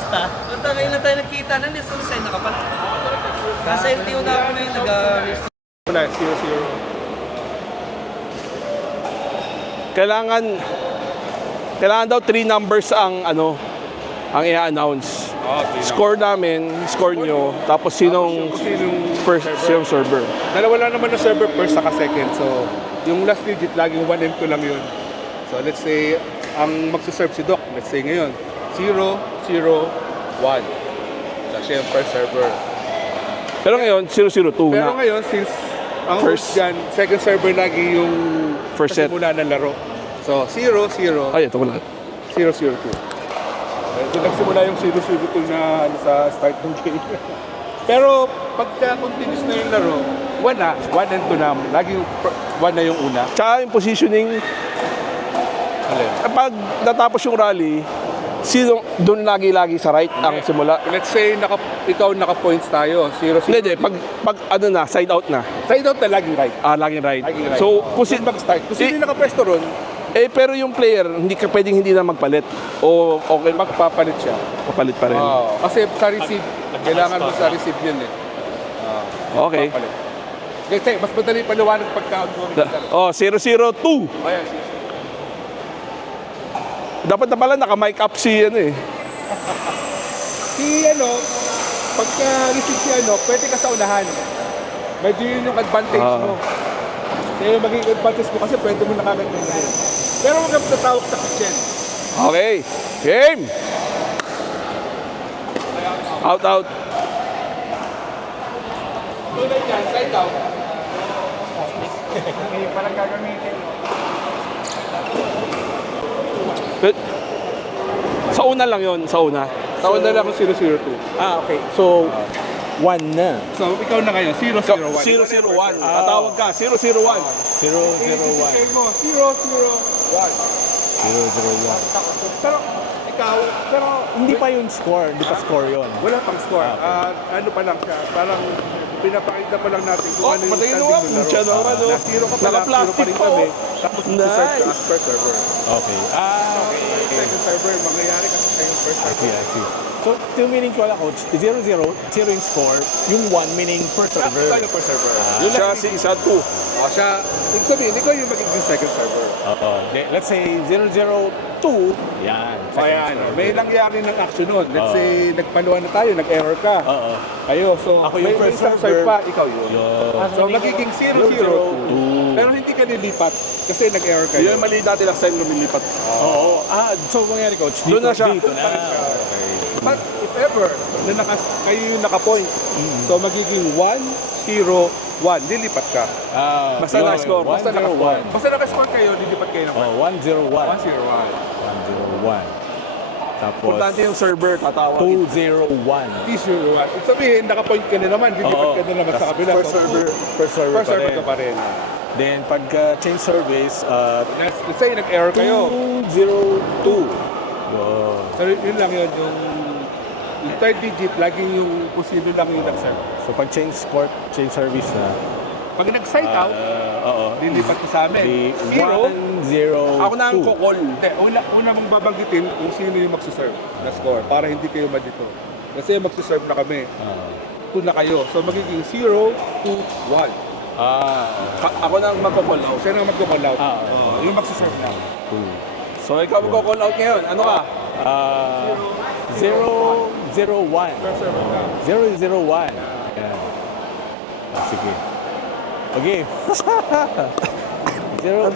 Kamusta? Punta ngayon lang tayo nakita na ni Sunshine nakapal. Nasa LTO na ako na yung Wala, 0-0. Kailangan daw 3 numbers ang ang i-announce. Score namin, score nyo, tapos sinong server. Dalawa lang naman na server, first saka second. So, yung last digit, laging 1 and 2 lang yun. So, let's say, ang magsuserve si Doc, let's say ngayon, 0, 0, 1. So, siya yung first server. Pero ngayon, 0-0-2 Pero na. ngayon, since ang First. host dyan, second server lagi yung First set. simula ng laro. So, 0, 0, Ay, ito ko lang. 0, 0, 2. So, nagsimula yung 0, 0, 2 na sa start ng game. Pero, pagka continuous na yung laro, 1 na, 1 and 2 na. Lagi yung 1 na yung una. Tsaka yung positioning, pag natapos yung rally, sino doon lagi-lagi sa right ang simula? Let's say, ikaw naka-points tayo, 0, 0. Hindi, pag side out na. Side out na laging right. Laging right. Laging right. So, kung sino mag-start. Kung sino yung naka-presto ron, pero yung player, pwedeng hindi na magpalit. O okay, magpapalit siya. papalit pa rin. Kasi sa receive, kailangan mo sa receive yun eh. Okay. Magpapalit. Kasi mas madali paliwanag pagka-ongoing. 0-0-2. Ayan. Dapat na pala naka-mic up si Pagka receive si pwede ka sa unahan. Medyo yun yung advantage mo. Kaya yung magiging advantage mo kasi pwede mo nakagad mo rin. Pero huwag kang tatawag sa kitchen. Okay. Game! Out. Tulad yan, side out. Parang gagamitin. Sa una lang yon, sa una. Sa una lang kung 002. Okay. So, 1 na. So, ikaw na ngayon, 001. 0-0-1. Tatawag ka, 0-0-1. 0-0-1. Ibigay mo, 001. 0-0-1. Pero, ikaw, Hindi pa yung score. Hindi pa score yun. wala pang score. Ano pa lang siya, parang pinapakita pa lang natin kung ano yung patayin standing mo, ng laro. siya, no? Na 0 ka pa lang, 0 pa Naka-plastic rin pa, kami. oh. Tapos Nice. serve ka as per server. Okay. Second server, mangyayari kasi kayo first server. I see. So, 2 meaning ko lang, coach. 0-0, 0 yung score. Yung 1 meaning per server. Tayo per server. Yun siya, si isa 2. O siya, ibig sabihin, ikaw yung magiging second server. Let's say 0-0-2. Yan. Ayan, may nangyari ng action nun. Let's say, nagpaluan na tayo, nag-error ka. Kayo, so Ako yung may first isang serve server. pa, ikaw yun. So magiging 0-0-2. Pero hindi ka nilipat kasi nag-error kayo. Yun yung mali dati lang sa'yo lumilipat. Oo. So, mangyari, coach. Doon na siya. Dito na. But if ever, kayo yung naka-point, so magiging 1-0-1, lilipat ka. Basta na-score. Basta naka-score. Basta naka-score kayo, lilipat kayo ng 1-0-1. 1-0-1. 1-0-1. Tapos, Importante yung server, tatawag. 2-0-1. 2-0-1. Ibig sabihin, naka-point ka na naman, lilipat ka na naman sa kabila. First server First server ka pa rin. Then, pagka change service, Let's say, nag-error kayo. 2-0-2. So yun lang yun, yung third digit, laging yung posible lang yung nag-serve. So, pag change service na, Pag nag-side out, lilipat ko sa amin. 1-0-2. Ako na ang kukol. Hindi, una mong babanggitin kung sino yung magsuserve na score para hindi kayo madito. Kasi magsuserve na kami. 2 na kayo. So magiging 0-2-1. Ako na ang magkukol out. Siya na mag-call out. Yung magsuserve na. So, ikaw magkukol out ngayon. Ano ka? 0-0-1. First server na. 0-0-1. Ayan. Sige. Okay. 0-0-1.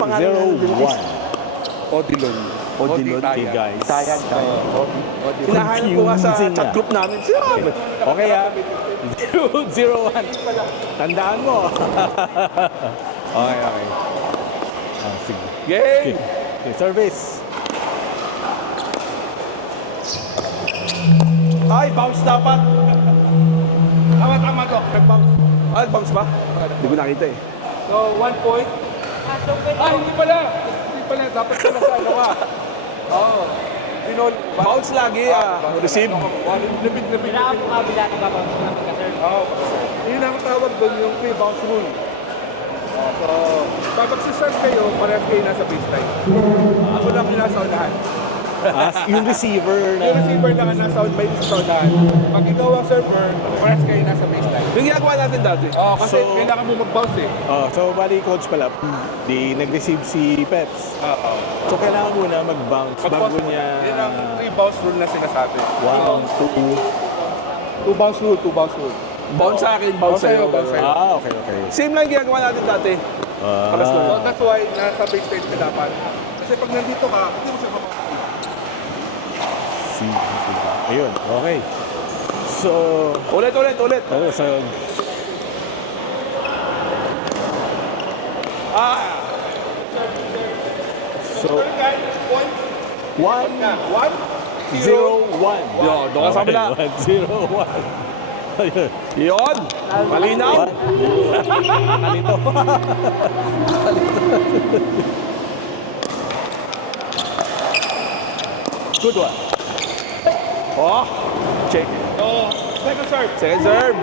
Odilon. Odilon. Okay, guys. Hinahanap ko nga sa Confusing chat na. group namin. Sino? Okay, 0-0-1. Tandaan mo. Okay. Sige. Game! Okay, service. Ay, bounce dapat. Tama, Doc. Nag-bounce. Bounce ba? Hindi ko nakita eh. So, 1 point. Hindi pala. Dapat pala sa ano ka. Oo. Bounce lagi receive. Labid. Yun ang tawag doon yung pre-bounce rule. So, pag magsiserve kayo, parehas kayo nasa baseline. Ako lang pinasa unahan. Yung receiver na... Yung receiver lang ang nasa may sa unahan. Pag ikaw ang server, parehas kayo nasa baseline. Yung ginagawa natin dati. Oo, kasi So- kailangan mo mag-bounce eh. So, bali coach pala, di nag-receive si Peps. Oo. So, kailangan muna mag-bounce bago niya... Yan ang 3 bounce rule na sinasabi. 1, 2... 2 bounce rule, 2 bounce rule. Bounce sa akin, bounce sa'yo. bounce sa'yo. Okay, okay. Same lang ginagawa natin dati. Paras lang. So that's why nasa baseline ka dapat. Kasi pag nandito ka, hindi mo siya mamakas. Ayun, okay. So, Ulit. so, so, Point 1, na. 1, 0, 1. Yo, doon ka sa kabila. 1, 0, 1. Ayun. Yun. Malinaw. Kalito. Good one. Oh. Check. So, second serve. Second serve.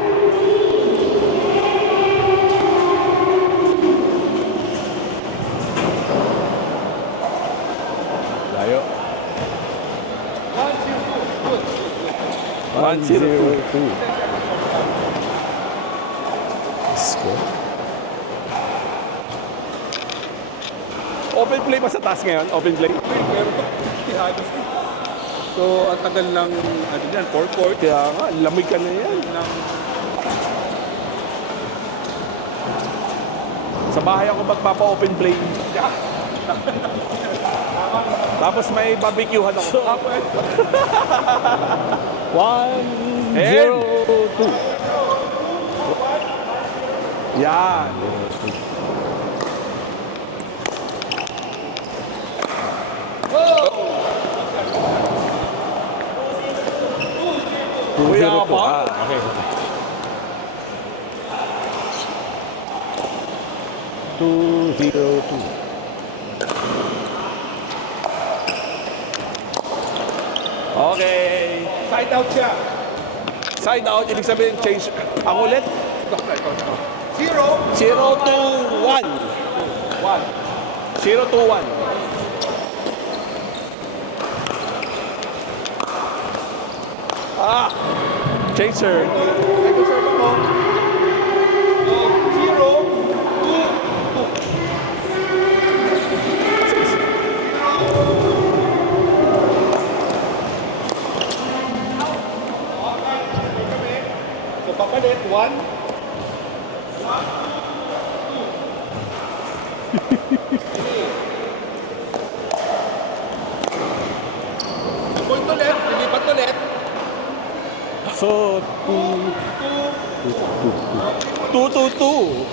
Layo. 1, 0, 2. 1-0. 1-0-2. Score. Open play pa sa taas ngayon? Open play? Pero tihados eh. So, ang tagal ng, ano yan, 4 court. Kaya nga, lamig ka na yan. Ng, Sa bahay ako magpapa-open play. Tapos may barbecuehan ako. 1-0-2. Yan. Kuya ka pa? Okay. 2-0-2. Okay. side out siya. Side out, ibig sabihin change. Ang ulit, 0, 0-2-1. 1. 0-2-1. Chaser. Second serve ako. So, 0, 2. So, papalit. 1. Point ulit. Lilipat ulit. So, 2-2-2.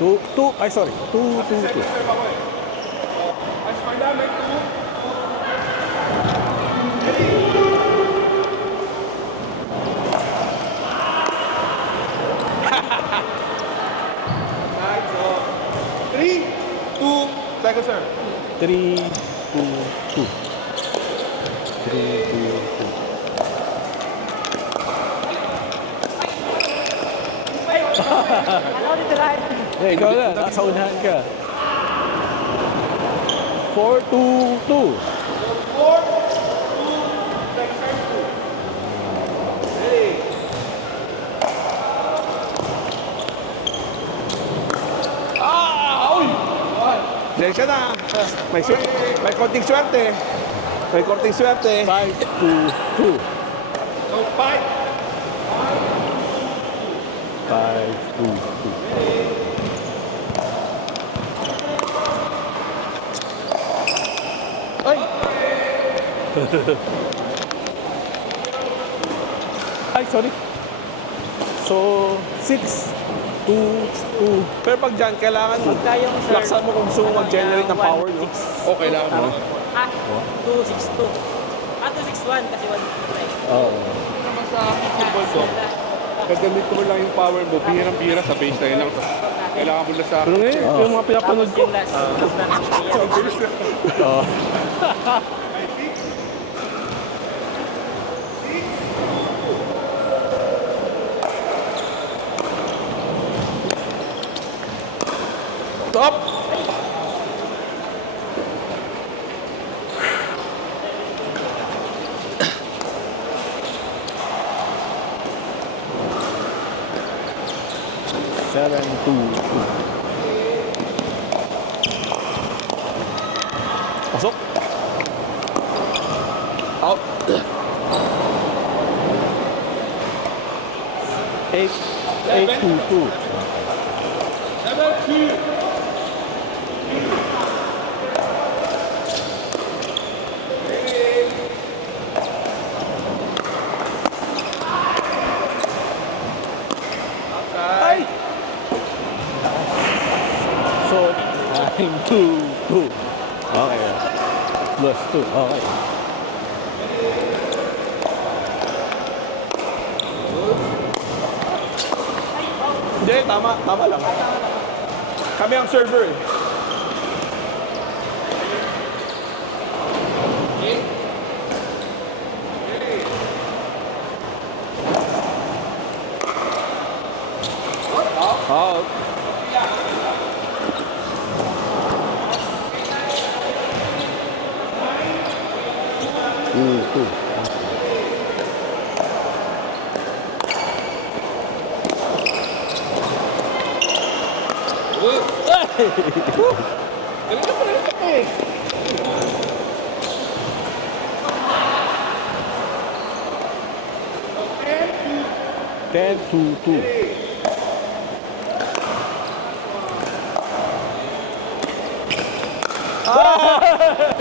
2, ay sorry, 2-2-2. As per namin, 2. Right, so 3, 2, second serve. 3, 2, 2. 3, 2, 2. Hey, ikaw na, nasa unahan ka. 4-2-2. 4, 2, second serve, 2. Ready? Diyan na. May konting swerte. May konting swerte. 5-2-2. So 5, 5-2-2. Ay, sorry. So, 6-2-2. Pero pag dyan, kailangan laksan mo kung gusto mo mag-generate ng power, no? okay lang mo. 262. 261 kasi 1 Oo. Naman sa football ko, gagamit mo lang yung power mo, bihirang-bihira sa baseline lang. Kailangan mo lang sa... Pero ngayon, yung mga pinapanood ko, Yung last na Oo. top! 7-2-2. Pasok. Out. 8-2-2. Ay! So, 9-2-2. Okay. Plus 2. Okay. Hindi, tama. Tama lang. Kami ang server eh. Out. Two. Ten to two.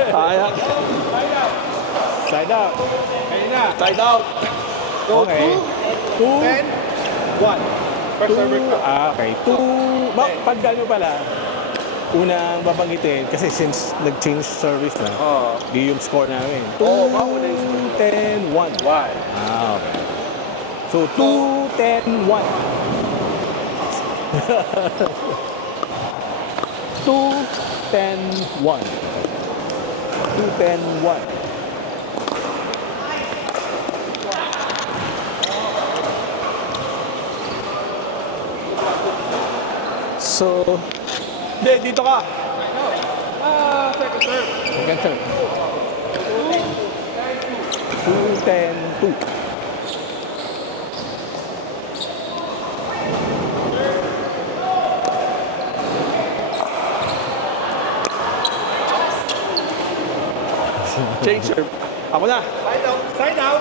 Sayang. Side out. Side out. Okay. Two. 10-1. First server Two. ka. Okay. Two. Pag gano'n pala, unang babanggitin, kasi since nag-change service na, di yung score namin. 2-10-1. 1. Okay. So, 2-10-1. 2-10-1. 2-10-1. So, Hindi, dito ka. Second serve. second serve. 2-10-2. Change serve. Ako na. Side out. Side out.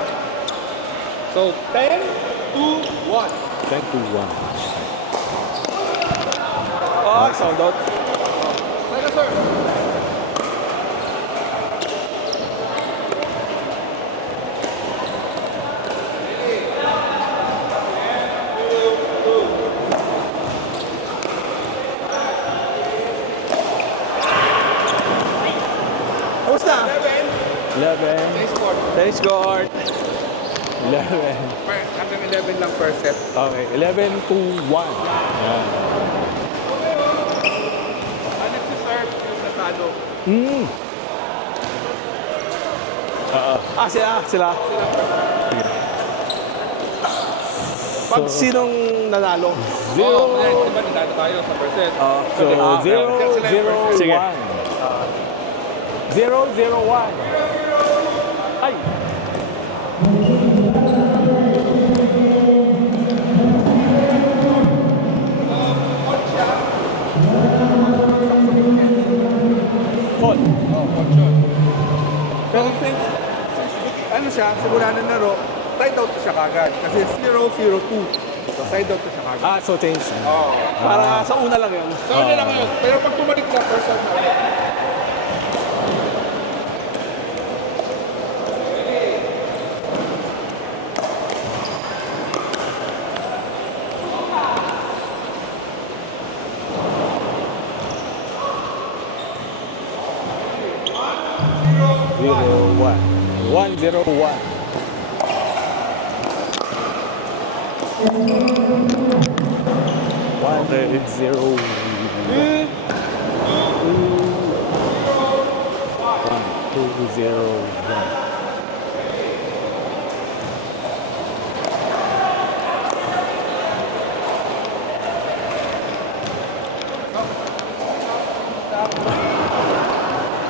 So, 10-1. 10-1. Oh, sound out. Second serve. Kamusta? 11. Thanks, God. 11. Hanggang 11 lang per set. Okay, 11-1. Yan. Nagsiserve yung natalo. Sila. Pag sinong nanalo? Diba natalo tayo sa per set? So, 0-0-1. Sige. 0-0-1. Ay! Fall. Pero since ano siya, simula ng laro, side out siya kagad. Kasi 0-0-2. So side out siya kagad. So change. Para sa una lang yun. So ano lang yun. Pero pag bumalik na, first serve na ulit. Zero, 1-0-1. One, 0. 1-2-0-1.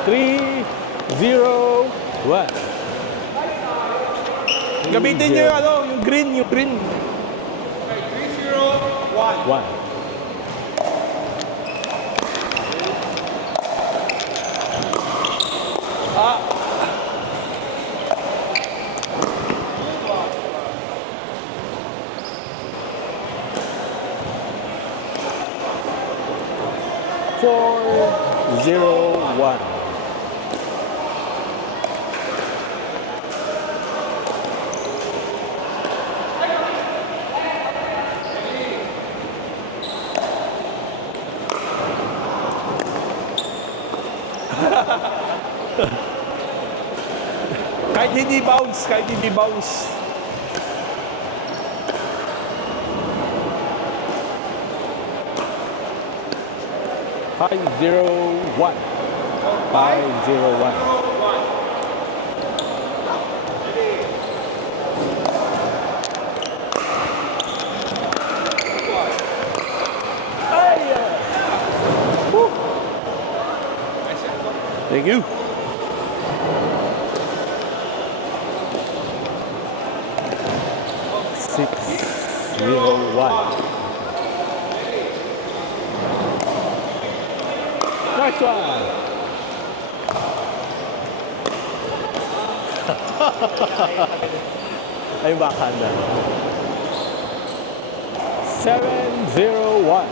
Three, 0, 1. Gamitin nyo yung green. Okay, 3-0-1. 1. 4-0-1. Kahit hindi bounce, kahit hindi bounce. Five zero one. 5-0-1. Ay! Woo! Thank you. Six, 0-1. Nice one. Ay, backhand. 7-0-1.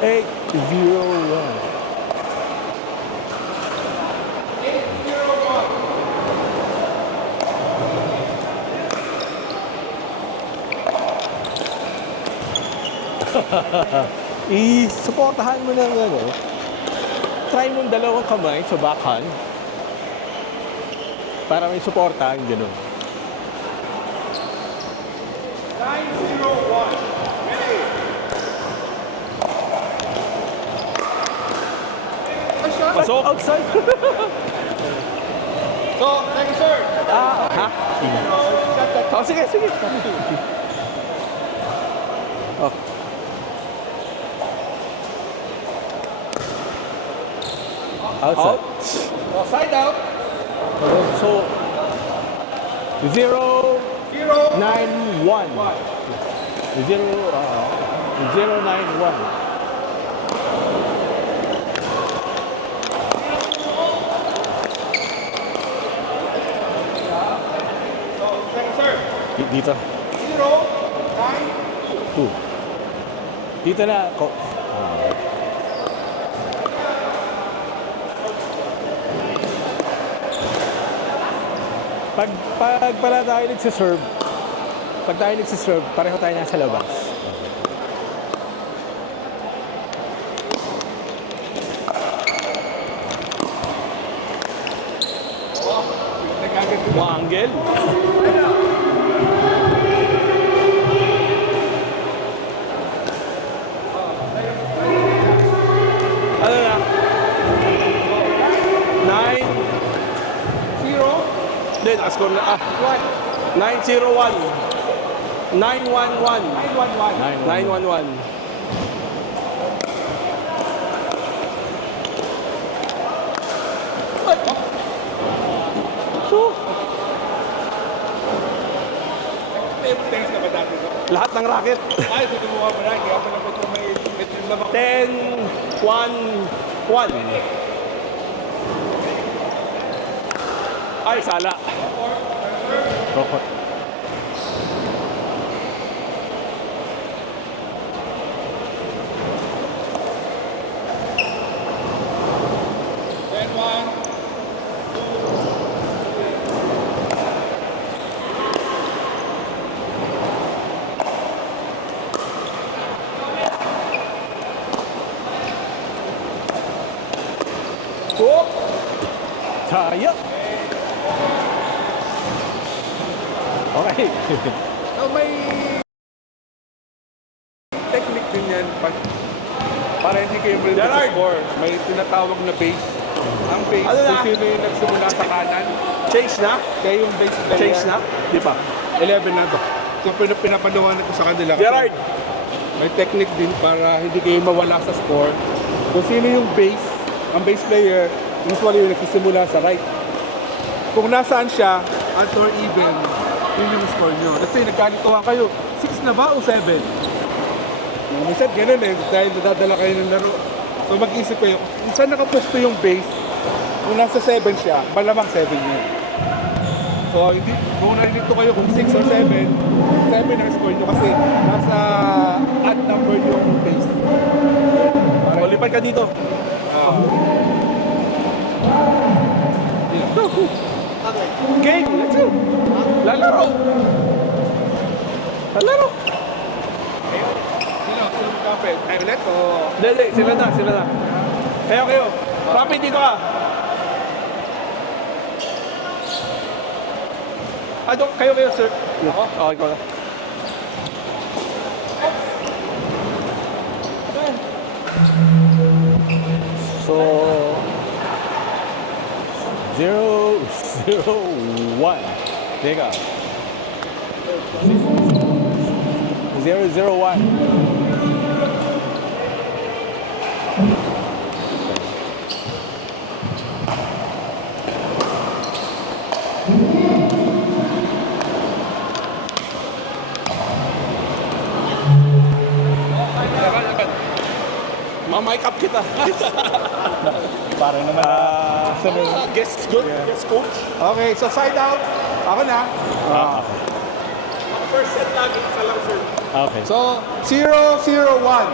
Eight, 0-1. I-supportahan mo ng ano, try mo dalawang kamay sa backhand para may suportahan, gano'n. 9-0-1. Ready. Pasok! Outside! So, thank you, sir. Ha? Oh, sige, sige. Oh. Outside. Oh, side out. So, 0, 0. 9, 1. 0, 0-9-1. Thank you, sir. Dito. 0, 9. 2. Dito na. Pag pala tayo nagsiserve, pareho tayo nasa labas. Angle. Ano na? 9. 0. Hindi, nakascore na. 9-0-1. 9-1-1. 9-1-1. 9-1-1. So, Table tennis ka ba dati? lahat ng racket. Ay, sa tumuha mo na. Kaya pala may lamang. 10-1-1. Ay, sala. Rokot. Tayo. Okay. So, may technique din yan para hindi kayo mali sa score. May tinatawag na base. Ang base, Ano na? kung sino yung nagsimula sa kanan, Change na? kaya yung base player. Change na? Di pa. 11 na to. So, pinapanawanan ko sa kanila. Gerard. May technique din para hindi kayo mawala sa score. Kung sino yung base, ang base player, usually yung nagsisimula sa right. Kung nasaan siya, at or even, yun yung score nyo. Let's say, nagkalituhan kayo, 6 na ba o 7? Minsan ganun eh, dahil nadadala kayo ng laro. So mag-isip kayo, kung saan nakapwesto yung base, Kung nasa 7 siya, malamang 7 yun. So, hindi, kung nandito kayo kung 6 or 7, 7 ang score nyo kasi nasa odd number yung base. O, lipad ka dito. Game, let's go! Lalaro! Lalaro! Sino magkapit? Ay, ulit o... Hindi, sila na. Kayo. Papi, dito ka. Kayo, sir. Ako? Okay, ikaw na. So, 0, 0, 1. Teka. 0, 0, 1. Mamay up kita. Parang naman Guess good. Guess coach. Okay, so side out. Ako na. First set lagi. Isa lang, sir. Okay. So, 0, 0, 1.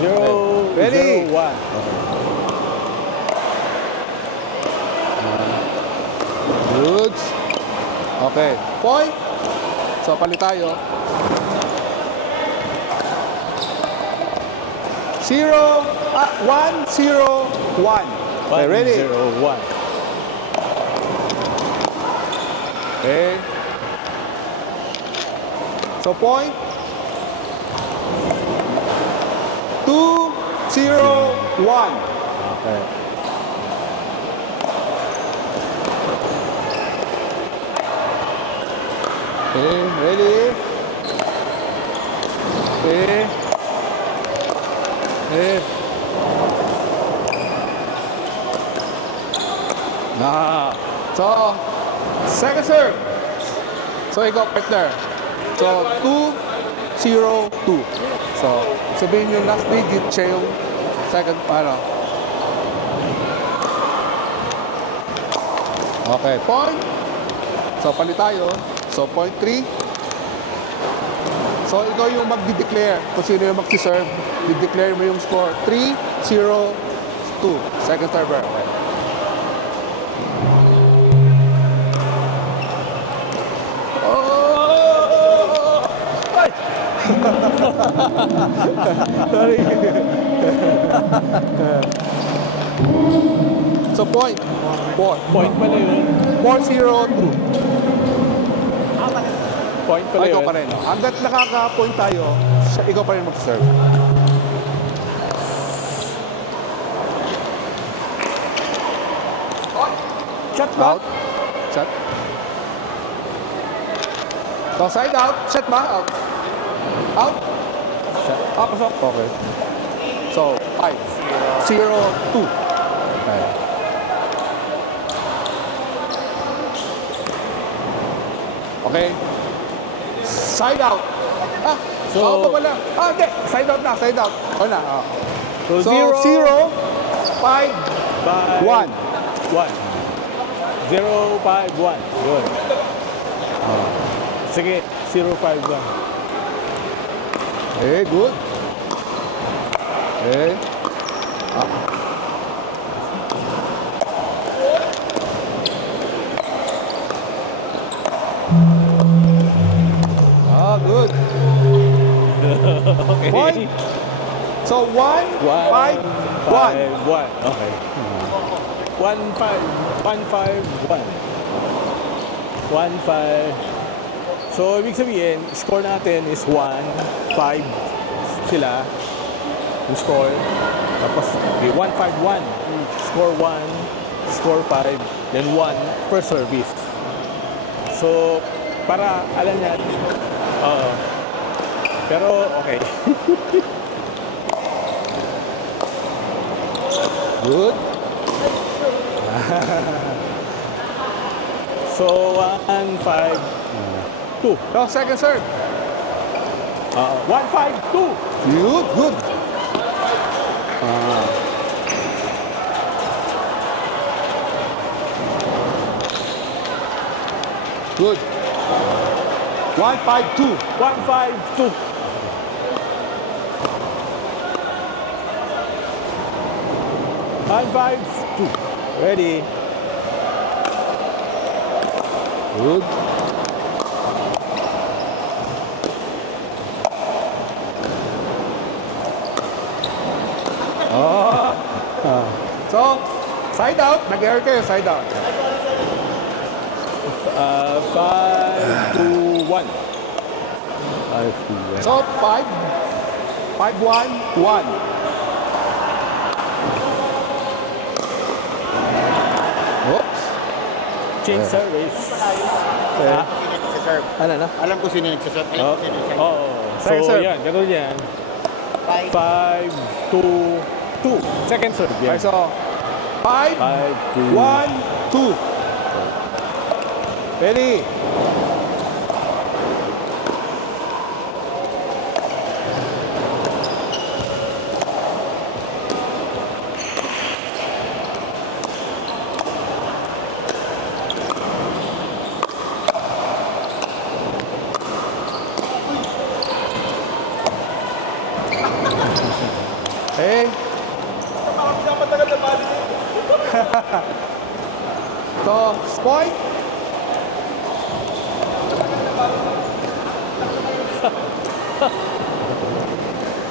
0, Ready? 0, 1. Good. Okay. Point. So, palit tayo. 0, 1, 0, 1. Okay, ready? 0, 1. Okay. So, point. 2, 0, 1. Okay. Okay, ready? Okay. Okay. So, second serve. So, ikaw, partner. So, 2, 0, 2. So, sabihin yung last digit, siya yung second, Okay, point. So, palit tayo. So, point 3. So, ikaw yung magdi-declare kung sino yung magsi-serve. Di-declare mo yung score. 3, 0, 2. Second server. Okay. Oh! Ay! Sorry. So, point. 4. Point pala yun. 4, 0, 2. Point pala Ikaw yun. pa rin. Hanggat nakaka-point tayo, ikaw pa rin mag-serve. Shot ba? Out. Shot. So, side out. Shot ba? Out. Out. Shot. Pasok. Okay. So, 5, 0, 2. Okay. Okay. Side out. So- pa pala. Hindi. Side out na. Side out. O na. So, So, 0, 0, 5, 5, 1. 1. 0, 5, 1. Good. Sige, 0, 5, 1. Okay, good. Okay. Good. Okay. Point. So, 1, 5, 1. 1. Okay. 1, 5, 1, 5, 1. 1, 5. So, ibig sabihin, score natin is 1, 5 sila. Yung score. Tapos, okay, 1, 5, 1. Score 1, score 5, then 1 per service. So, para alam natin. Pero, okay. Good. So, 1, 5, 2. So, second serve. 1, 5, 2. Good, good. Good. 152. 152. One, five, two. Ready. Good. So, side out. Nag-air kayo, side out. 5, 2, 1. 5, 2, 1. So, 5, 5, 1, 1. Oops. Change service. Nagsaserve. Ano na? Alam ko sino nagsaserve. Alam ko sino nagsaserve. Oo. So, Second serve. yan. Ganun yan. 5. 5, 2, 2. Second serve. Okay, Yan. so, 5, 5, 2, 1, 2. Ready? Okay. So, point.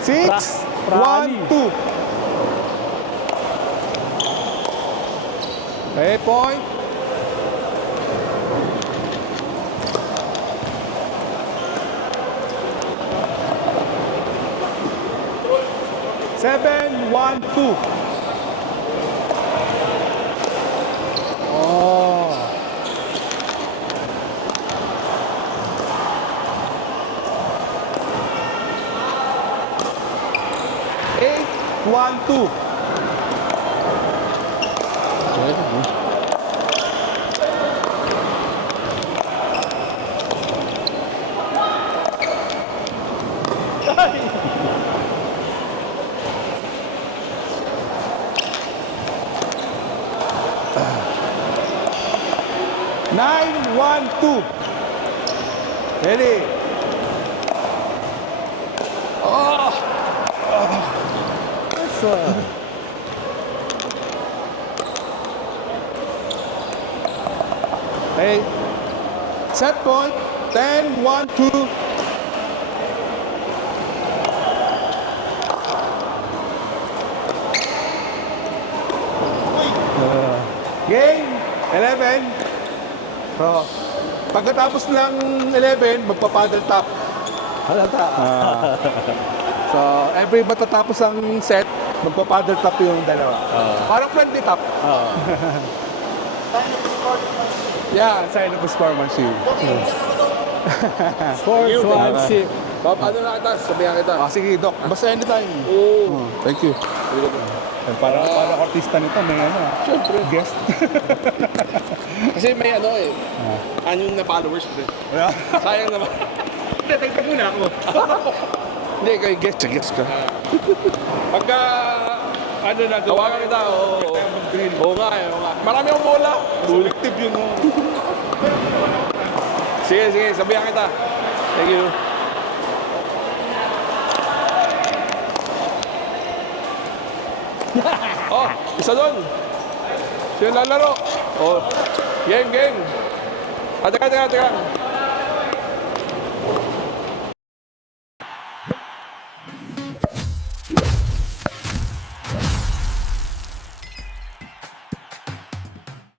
Six, Rally. 1, 2. Okay, point. Seven, 1, 2. Oh. Eight, 1, 2. Nine, 1, 2. Ready? Nice one. Okay. Set point. 10, 1, 2. Game 11. So, pagkatapos ng 11, magpa-paddle top. Halata. So, every matatapos ang set, magpa-paddle top yung dalawa. Parang friendly top. Yeah, sign of sportsmanship. Sportsmanship. Bob, ano na kita? Sabihan kita. Sige, Doc. Basta anytime. Oo. Thank you. Para artista nito, may ano. Siyempre. Guest. Kasi may ano eh. Anyong na followers, pre. Sayang naman. Teka muna ako. Hindi, kay guest ka. Pagka, ano na, Tawagan kita, oo. Oo nga, eh, oo nga. Marami akong bola. selective yun. Sige, sabihan kita. Thank you. Oh, isa doon. Sino lalaro? Oh, game. Teka.